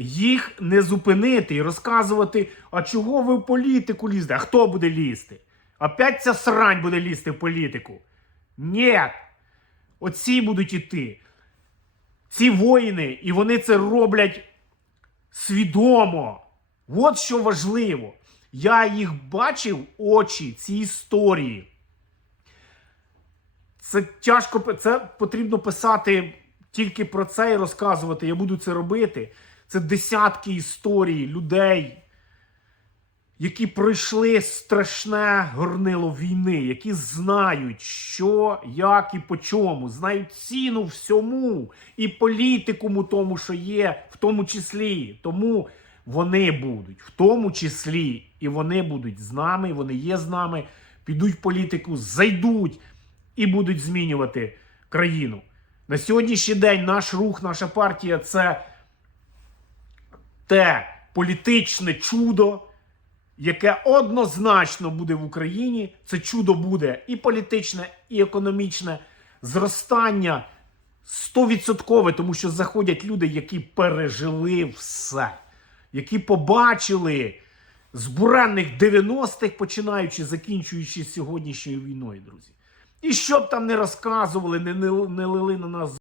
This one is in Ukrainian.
їх не зупинити і розказувати, а чого ви в політику лізете? А хто буде лізти? Опять ця срань буде лізти в політику. Ні. Оці будуть іти. Ці воїни, і вони це роблять свідомо. От що важливо. Я їх бачив очі, ці історії. Це тяжко, це потрібно писати тільки про це і розказувати. Я буду це робити. Це десятки історій людей, які пройшли страшне горнило війни, які знають, що, як і по чому, знають ціну всьому і політикуму тому, що є, в тому числі. Тому вони будуть, в тому числі, і вони будуть з нами, вони є з нами, підуть в політику, зайдуть і будуть змінювати країну. На сьогоднішній день наш рух, наша партія це те політичне чудо, яке однозначно буде в Україні. Це чудо буде і політичне, і економічне зростання стовідсоткове, тому що заходять люди, які пережили все, які побачили з буранних 90-х, починаючи, закінчуючи сьогоднішньою війною, друзі. І що б там не розказували, не, не, не лили на нас